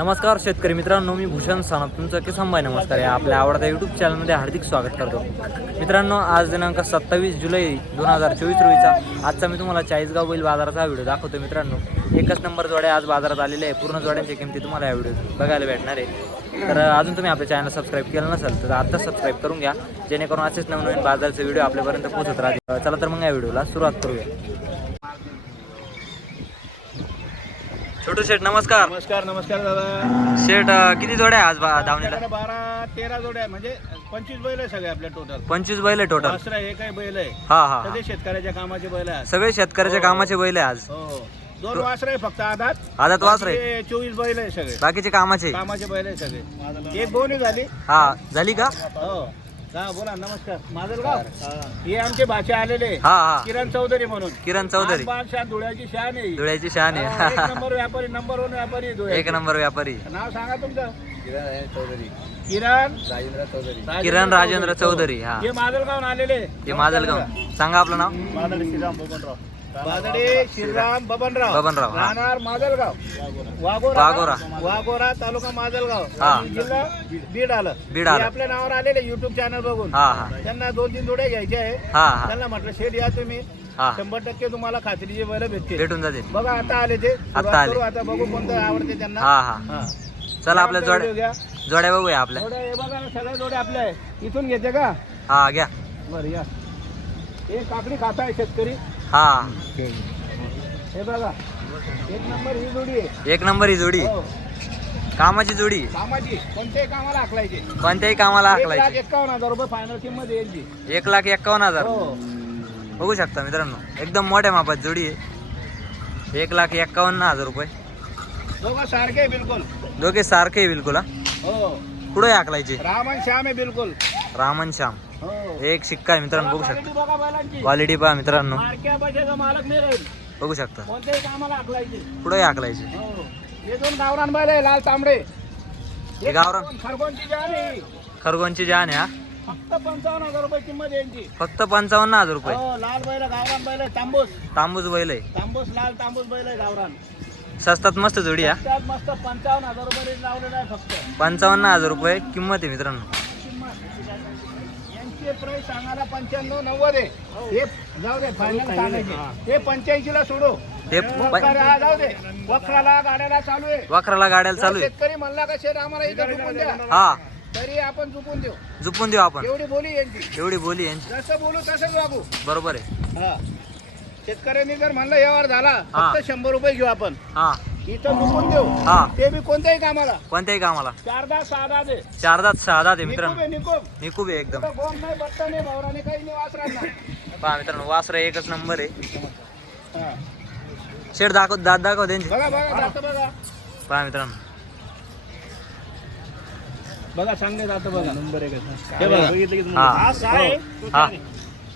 नमस्कार शेतकरी मित्रांनो मी भूषण सानप. तुमचं किसान भाई नमस्कार आहे. आपल्या आवडत्या यूट्यूब चॅनलमध्ये हार्दिक स्वागत करतो. मित्रांनो आज दिनांक सत्तावीस जुलै दोन हजार चोवीस रोजीचा. आजचा मी तुम्हाला चाळीसगाव बैल बाजाराचा व्हिडिओ दाखवतो मित्रांनो. एकच नंबर जोड्या आज बाजारात आलेले आहे. पूर्ण जोड्यांची किमती तुम्हाला या व्हिडिओ बघायला भेटणार आहे. तर अजून तुम्ही आपल्या चॅनल सबस्क्राईब केलं नसेल तर आत्ताच सबस्क्राईब करून घ्या. जेणेकरून असेच नवनवीन बाजारचे व्हिडिओ आपल्यापर्यंत पोहोचत राहतील. चला तर मग या व्हिडिओला सुरुवात करूया. छोटू शेठ नमस्कार. नमस्कार नमस्कार दादा. शेठ अं, किती जोड्या आहे आज बा- धावणीला? आपल्याकडे बारा तेरा जोड्या आहे म्हणजे पंचवीस बैल आहे सगळे आपल्या टोटल पंचवीस बैल आहे टोटल वासरा हे काही बैल आहे. हा हा हा. सगळे शेतकऱ्याच्या कामाचे बैल आहेत. सगळे शेतकऱ्याच्या कामाचे बैल आहे आज. हो दोन वासर आहे फक्त आधात आदात वासर आहे बाकीचे चोवीस बैल आहे सगळे. बाकीचे कामाचे. कामाचे बैल आहे सगळे. एक दोन्ही झाली. हा झाली का? हो. हा बोला नमस्कार. माजलगाव हे आमचे भाषे आलेले हा हा. किरण चौधरी म्हणून. किरण चौधरी. बादशाह धुळ्याची शान आहे. ही. धुळ्याची शान हो, आहे एक नंबर व्यापारी नंबर वन व्यापारी आहे. एक नंबर व्यापारी. नाव सांगा तुमचं. किरण किरण? राजेंद्र चौधरी. हा. हे माजलगावून आलेले हे माजलगाव सांगा आपलं नाव. बादडे श्रीराम बबनराव. बबनराव, हा. राहणार माजलगाव. वागोरा वाघोरा. वागोरा तालुका माजलगाव. हा. आणि जिल्हा बीड आलं. बीड आलं. हे आपल्या नावावर आलेले युट्यूब चॅनल बघून. हा हा. त्यांना दोन तीन जोड्या घ्यायच्या आहे. हा हा. त्यांना म्हटलं शेड या तुम्ही. हा. शंभर टक्के तुम्हाला खात्रीचे बैल भेटते भेटून जाते बघा आता आले ते. सुरुवात आले. करू आता बघू कोणतं आवडते त्यांना. हा हा. हा. चला आपल्या आमचा जोड्या व्हिडिओ घ्या. जोड्या बघूया आपल्या. जोड्या हे बघा सगळ्या जोड्या आपल्या आहे. इथून घेते का? हा घ्या. बरं या. हे काकडी खाताय शेतकरी. हा. हे बघा एक नंबर ही जोडी आहे. एक नंबर ही जोडी. हो. कामाची जोडी. कामाची कोणत्याही कामाला कोणत्याही कामाला एक लाख हाकलायची एकावन्न हजार रुपये फायनल किंमत येईल. ती. एक लाख एक्कावन्न हजार. हो. बघू शकता मित्रांनो एकदम मोठ्या मापात जोडी आहे. एक लाख एक्कावन्न हजार रुपये. दोघं सारखे आहे बिलकुल. दोघे सारखे आहे बिलकुल हा. हो. पुढे हाकलायचे रामन श्याम आहे बिलकुल. रामन श्याम. एक शिक्का आहे मित्रांनो बघू शकता. क्वालिटी पहा मित्रांनो. बघू शकता. पुढे हाकलायचे हो. हे दोन गावरान बैल आहे लाल तांबडे. हे गावरान? खरगोनची जान आहे. खरगोनची जान आहे हा. फक्त पंचावन्न हजार रुपये किंमत यांची. फक्त पंचावन्न हजार रुपये. हो लाल बैल गावरान बैल आहे तांबूस. तांबूस बैल आहे. तांबूस लाल तांबूस बैल आहे गावरान. स्वस्तात मस्त जोडी हा. त्यात मस्त पंचावन्न हजार रुपये रेट लावलेला आहे फक्त. पंचावन्न हजार रुपये किंमत आहे मित्रांनो. यांचे प्राइस सांगायला पंच्याण्णव नव्वद आहे. हे जाऊ दे फायनल सांगायचे. हे पंच्याऐंशी ला सोडू. ते वखर जाऊ दे. वखराला गाड्याला चालू आहे. वाखराला गाड्याला चालू जर आहे. शेतकरी म्हणला का शेत आम्हाला इथं झुकून द्या. हा. तरी आपण झुकून देऊ. झुपून देऊ आपण. एवढी बोली यांची. एवढी बोली यांची. जसं बोलू तसंच वागू. बरोबर आहे. हा. शेतकऱ्यांनी जर म्हणलं व्यवहार झाला हा. फक्त शंभर रुपये घेऊ आपण. हा. इथं झुकून देऊ. हा. ते बी कोणत्याही कामाला. कोणत्याही कामाला. चारदा सहा दे. सहादात आहे निकोप मित्रांनो. आहे निकूब आहे एकदम. कुठं गोम नाही बट्टा नाही भावराने काही नाही वासरात नाही. पहा मित्रांनो वासरा एकच नंबर आहे. हा. शेड दाखव दात दाखव त्यांची. बघा बघा जातं बघा. पहा मित्रांनो. बघा चांगले जातं बघा. नंबर एक हे बघा हा. हा सहा आहे. हा.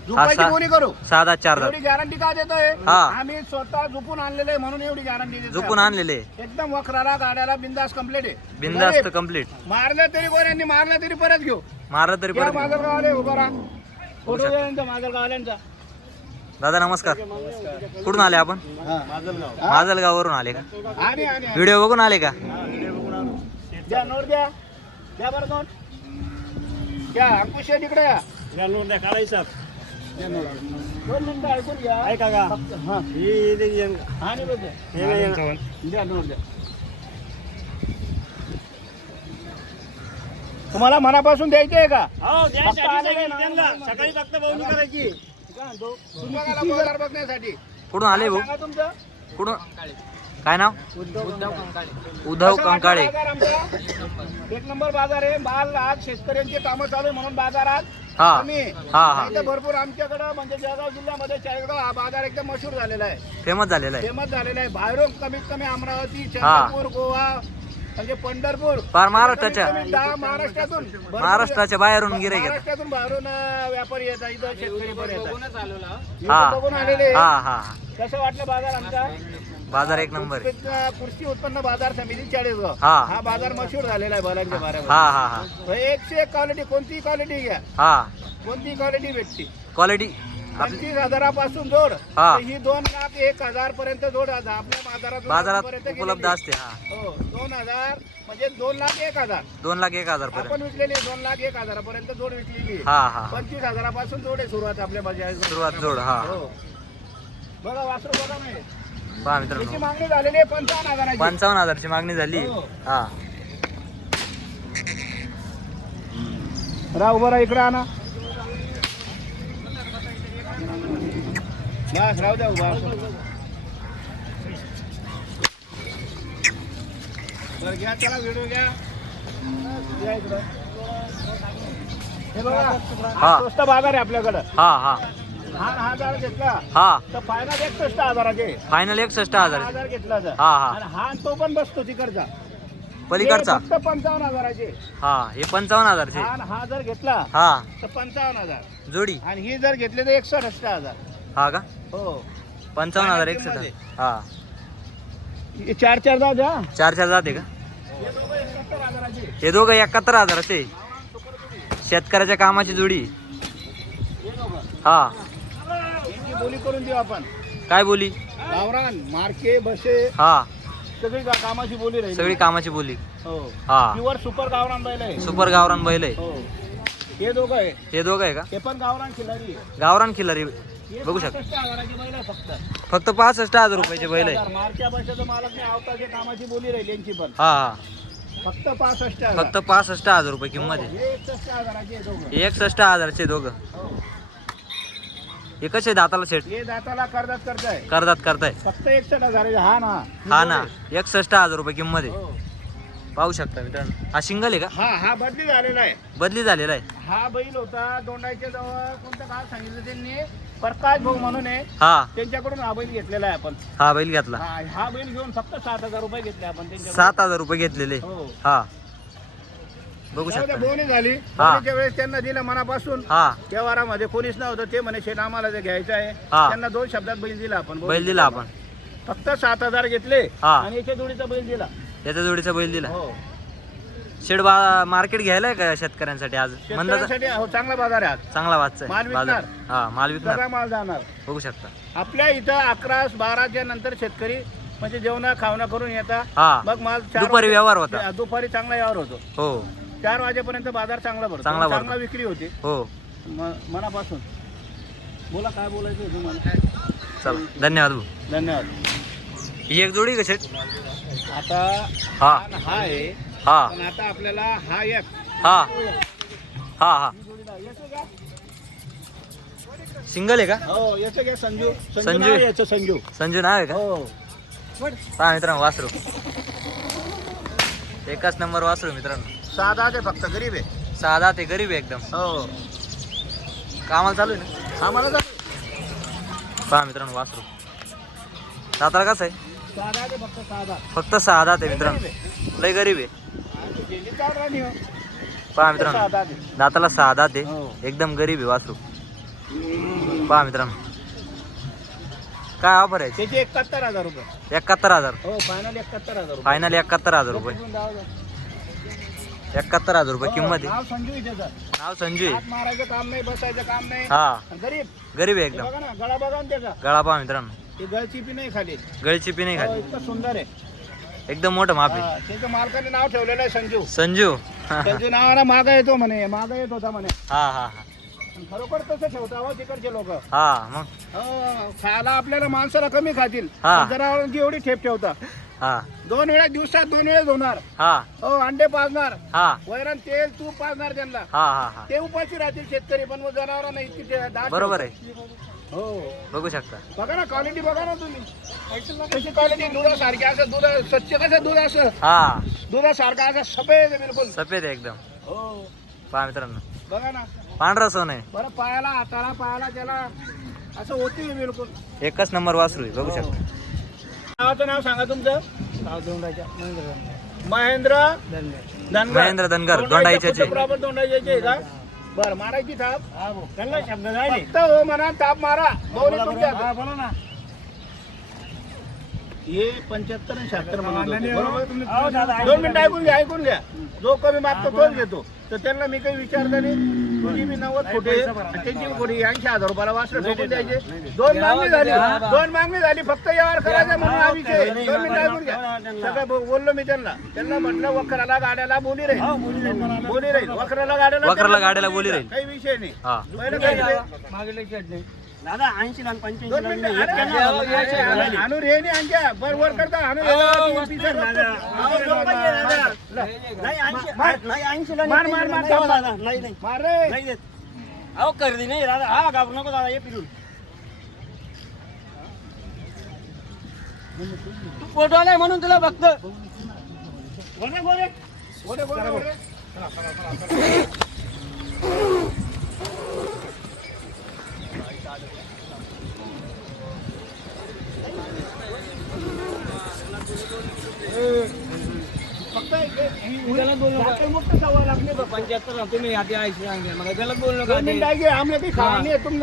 झुपायची. कोणी करू? दात चार दात. एवढी गॅरंटी का देतोय? हा. आम्ही स्वतः झुपून आणलेलं आहे म्हणून एवढी गॅरंटी देतो झुपून आणलेले. एकदम वखराला गाड्याला बिंदास कंप्लीट आहे. बिंदास्त गरीब. कंप्लीट मारलं तरी कोण्यांनी मारलं तरी परत घेऊ. मारलं तरी या परत माझं गावाले उभा राहा. फोटो यांचा दादा नमस्कार. कुठून आले आपण? माजलगाववरून आले का? आणि आणि व्हिडिओ बघून आले का? द्या नोट द्या. द्या बरं नोट द्या अंकुश या द्या नोट. दोन मिनिटं ऐकून घ्या ऐका का हा आणि बघ. द्या. द्या नोट द्या तुम्हाला मनापासून द्यायचे आहे का? ना. सकाळी फक्त करायची. बघण्यासाठी. कुठून आले भाऊ? तुमचं. कुठून? काय नाव? उद्धव कंकाळे? एक नंबर बाजार आहे. माल आज शेतकऱ्यांची कामं चालू आहे म्हणून बाजारात हा. कमी. आहे. हा हा. इथं भरपूर आमच्याकडं म्हणजे जळगाव जिल्ह्यामध्ये चाळीसगाव हा बाजार एकदम मशहूर झालेला आहे. फेमस झालेला आहे. फेमस झालेला आहे. बाहेरून कमीत कमी अमरावती. चंद्रपूर गोवा म्हणजे पंढरपूर. फार महाराष्ट्राच्या. कमीत कमी दहा महाराष्ट्रातून भरपूर- महाराष्ट्राच्या बाहेरून गिरे महाराष्ट्रातून बाहेरून अं, व्यापारी येतात इथं शेतकरी पण येतात. इथं हा. बघून आलेले. हा हा. कसं वाटलं बाजार आमचा? बाजार एक नंबर आहे. कृषी कृषी उत्पन्न बाजार समिती चाळीसगाव. हा. हा बाजार मशहूर झालेला आहे बैलांच्या हा बाऱ्यामध्ये हा हा. एकशे एक क्वालिटी कोणतीही क्वालिटी घ्या. हा. कोणतीही क्वालिटी भेटते. क्वालिटी पंचवीस हजारापासून जोड. हा. तर ही दोन लाख एक हजार पर्यंत जोड आज आपल्या बाजारात उपलब्ध असते हा. हो दोन हजार म्हणजे दोन लाख एक हजार. दोन लाख एक हजार पर्यंत आपण विकलेली आहे दोन लाख एक हजारापर्यंत जोड विकलेली आहे. हा हा पंचवीस हजारापासून जोड आहे सुरुवात आपल्या बाजारात. सुरुवात जोड हा. हो. बघा वासरू बघा नाही पहा त्याची मित्रांनो मागणी झालेली आहे पंचावन्न हजाराची. पंचावन्न हजारची मागणी झाली. हो. हा. राव बरं इकडे आणा. बस राहू द्या उभा. बरं घ्या त्याला व्हिडिओ घ्या. या इकडं. हे बघा हा. हा. स्वस्त बाजार आहे आपल्याकडं. हा हा. हा हा हजार घेतला. हा. तर फायनल एकसष्ट हजाराचे फायनल एकसष्ट हजार हजार घेतला तर. हा, हा. आणि हा तो पण बसतो तिकडचा. पलीकडचा. हे फक्त पंचावन्न हजाराचे. हा हे पंचावन्न हजारचे. हा आणि हा जर घेतला हा. तर पंचावन्न हजार. जोडी. आणि ही जर घेतली तर एकसष्ट हजार. हा का? हो. पंचावन्न हजार एकसष्ट. हा. हे चार चार जाऊ द्या. चार चार जाते का. हे दोघं एकाहत्तर हजाराचे शेतकऱ्याच्या कामाची जोडी हे. यांची बोली करून देऊ आपण. काय बोली? गावरान मार्के बसे हा. सगळी कामाची बोली राहील. सगळी कामाची बोली. हो. हा. प्युअर सुपर गावरान बैल आहे. सुपर गावरान बैल आहे. हो. हे दोघं आहे. हे दोघं आहे का? हे पण गावरान खिलारी आहे. गावरान खिलारी बघू शकता. 65 हजाराची बैल आहे फक्त. पासष्ट हजार रुपयाचे बैल आहे. मार्च्या बशाचं मालक नाही अवताच्या कामाची बोली राहील यांची पण. हा फक्त पासष्ट हजार. फक्त पासष्ट हजार रुपये किंमत आहे. एकसष्ट हजाराचे दोघं. हे कसे दाताला सेट हे दाताला कर्जात करताय करतात करताय फक्त एकसष्ट हजार. हा ना. हा ना. एकसष्ट हजार रुपये किंमत आहे. हो. पाहू शकता मित्रांनो. हा सिंगल आहे का? हा हा बदली झालेला आहे. बदली झालेला आहे. हा बैल होता दोंडाच्या जवळ. कोणतं गाव सांगितलं त्यांनी? प्रकाश भाऊ म्हणून आहे. हा. त्यांच्याकडून हा बैल घेतलेला आहे आपण. हा बैल घेतला. हा हा बैल घेऊन फक्त सात हजार रुपये घेतले आपण. सात हजार रुपये घेतलेले. हो. हा. बघू शकता. बोनी झाली. बोनीच्या वेळेस त्यांना दिलं मनापासून. हा. व्यवहारामध्ये कोणीच नव्हतं. ते म्हणे शेत आम्हाला ते घ्यायचं आहे. हा. त्यांना दोन शब्दात बैल दिला आपण. बैल दिला आपण. फक्त सात हजार घेतले हा. आणि याच्या जोडीचा बैल दिला. याच्या जोडीचा बैल दिला. हो. शेड बा मार्केट घ्यायला आहे का शेतकऱ्यांसाठी आज? म्हणलं शेतकऱ्यांसाठी हो, चांगला बाजार आहे आज. चांगला वाजचा माल आहे बाजार हा माल विकणार. सगळा माल जाणार. बघू शकता. आपल्या इथं अकरा बाराच्या नंतर शेतकरी म्हणजे जेवण खावणं करून येतात. हा. मग माल चार दुपारी वाजे- व्यवहार होता. दुपारी चांगला व्यवहार होतो. हो. चार वाजेपर्यंत बाजार चांगला भरतो. चांगला भरतो. चांगला विक्री होते. हो. म- मनापासून. बोला काय बोलायचं तुम्हाला? चला धन्यवाद भाऊ. धन्यवाद. ही एक जोडी का शेट? आता हा. हा आहे. हा. पण आता आपल्याला हा एक. हा. हा हा? सिंगल आहे का? हो याचं घ्या संजू. संजू संजू. नाव आहे याचं संजू. संजू नाव आहे का? हो. हा मित्रांनो वासरू. एकाच नंबर वासरू मित्रांनो. साधा ते फक्त गरीब आहे. साधा ते गरीब आहे एकदम. हो. कामाला चालू आहे ना? आम्हाला जा- पहा मित्रांनो वासरू. दाताला कसं आहे? साधा ते फक्त साधा. फक्त सहा ते मित्रांनो. लय गरीब आहे. हो. पहा मित्रांनो. दाताला सहा दात आहे हो. एकदम गरीब आहे वासरू. पहा मित्रांनो काय ऑफर आहे? त्याचे एकाहत्तर हजार रुपये. एकाहत्तर हजार. हो फायनल एकाहत्तर हजार रुपये. फायनल एकाहत्तर हजार रुपये. एकाहत्तर हजार रुपये हो, किंमत आहे. नाव संजू आहे त्याचं. नाव संजू आहे. हात मारायचं काम नाही बसायचं काम नाही. हा. गरीब. गरीब आहे हे एकदम गळा बघा पहा मित्रांनो. गळची पी नाही खाली. गळची पी नाही हो, खाली. सुंदर आहे. एकदम मोठं माप आहे हा, मालकाने नाव ठेवलेलं आहे संजू. संजू. हा संजू नावाला मागा येतो म्हणे मागा येत होता म्हणे. हा हा. पण खरोखर तसं ठेवता हो तिकडचे लोक. हा मग? खायला आपल्याला माणसाला कमी खातील. हा. जनावरांची एवढी ठेप ठेवता. हा. दोन वेळा दिवसात दोन वेळेस होणार हा. हो अंडे पाजणार. हा. वैरण तेल तूप पाजणार त्यांना. हा हा हा. ते उपाशी राहतील शेतकरी पण मग जनावरांना इतकी दाट बरोबर. आहे. हो. बघू शकता. बघा ना क्वालिटी बघा ना तुम्ही. कशी क्वालिटी दुधासारखी असं दूध स्वच्छ कसं दूध असं? हा. दुधासारखं असं सफेद बिलकुल. सफेद आहे एकदम. हो. पहा मित्रांनो. बघा ना. पांढरा सोन आहे. बरं पायाला हाताला पायाला त्याला असं होती बिलकुल. एकच नंबर वासरू आहे बघू शकता. नावाचं नाव सांगा तुमचं. महेंद्र धनगर. महेंद्र धनगर, आहे का? बरं मारायची थाप. त्यांना शब्द फक्त हो म्हणा ताप मारा. बोला बोला ना. हे पंच्याहत्तर आणि शहात्तर म्हणत होते, बरोबर? दोन मिनिटं ऐकून घ्या ऐकून घ्या. जो कमी मागतो तोच घेतो तर त्यांना मी काही विचारलं नाही. तुझी बी नव्वद खोटी आहे, आणि त्यांची बी खोटी ऐंशी हजार रुपयाला वासरं ठोकून द्यायचे. दोन मागणी झाली. दोन मागणी झाली फक्त व्यवहार करायचा म्हणून हा घ्या. सगळं बो- बोललो मी त्यांना. त्यांना म्हटलं वखराला गाड्याला बोली राहील बोली राहील वखराला गाड्याला वखराला गाड्याला बोली राहील काही विषय नाही. हा. पहिलं काय केलं? दादा ऐंशी लाख पंच्याऐंशी दोन मिनिटं. अरे, अरे, अरे, आणून नाही आणच्या बरोबर करता. आणून लावा, ती पिसर बघता. नाही ऐंशी नाही ऐंशी ला मार, मार, मार, दादा नाही नाही मार रे. नाही देत. अहो खरेदी नाही दादा. हा घाबरू नको दादा. ये फिरून. तू फोटो आलाय म्हणून तुला बघतो गोरे, गोरे. गोरे, गोरे, गोरे.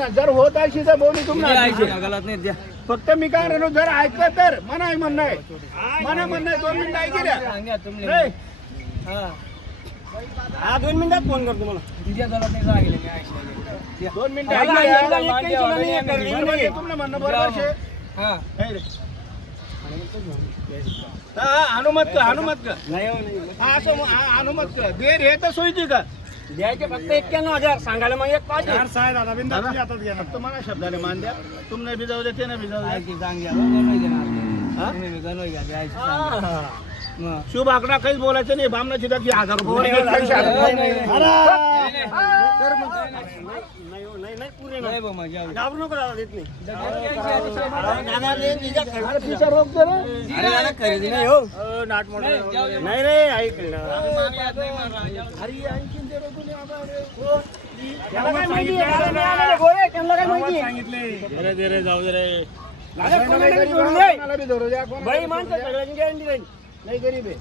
जर होत अशी तर बोली तुम्हाला. गलत नाही द्या. फक्त मी काय राहिलो जर ऐकलं तर मना आहे म्हणणं आहे. मना म्हणणं आहे दोन मिनिटं ऐकी द्या. सांगा तुम्ही रे, हा. दोन मिनिटात फोन करतो मला. दोन मिनिटं. आहे, तुमनं म्हणणं बरोबर आहे. हा नाही रे. हा, हा, अनुमत कर अनुमत कर. नाही हो नाही. हा असं मग, हा, अनुमत कर. देर हे तर सोयीची का द्यायचे फक्त एक्क्याण्णव हजार. सांगायला मग एक पाच. दादा, फक्त मला शब्दाने मान द्या. तुम्ही भिजावू द्या ते नाही भिजावू द्या ऐंशी सांग्या गणवाई देणार तुम्ही बी गणवाई घ्या ते ऐंशी सांगा. मग शुभ आकडा काहीच बोलायचं नाही वर गेले, काहीच हजार नाही, रुपये. नाही, नाही. तर मग काय नाही. नाही हो, नाही, नाही, पुरे नाही. घाबरू नको दादा, देत नाही. दादा, खरेदी रे. नाही हो नाही रे ऐकलं अरे हे ऐंशी दे रे तुम्ही आता रे. हो. त्याला काय माहिती त्यांना काय माहिती सोडून दे. कोणाला बाई माणसं. सगळ्यांची गॅरंटी राहील नाही गरीब आहे.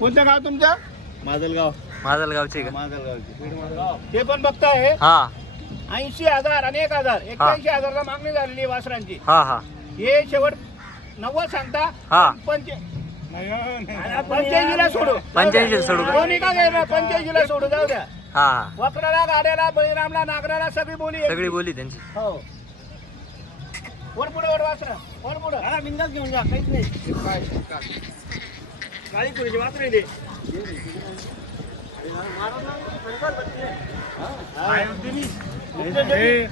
कोणतं गाव तुमचं? माजलगाव. माजलगावचे का? माजलगावची. ते पण बघताय? हा. ऐंशी हजार आणि एक हजार. एक्क्याऐंशी हजारला मागणी झालेली आहे वासरांची. हा हा. हे शेवट नव्वद सांगता हा. पंचे पंच्याऐंशीला सोडू. पंच्याऐंशी सोडू का? कोणी का घ्यायला पंच्याऐंशीला सोडू जाऊ द्या. हा हा. वक्राला गाड्याला बळीरामला नागराला सगळी बोली आहे. सगळी बोली त्यांची. हो. वर पुढे वर वासरा. वर पुढे. दादा बिंदास घेऊन जा काहीच नाही. गाडी पुरीची वासरे दे हे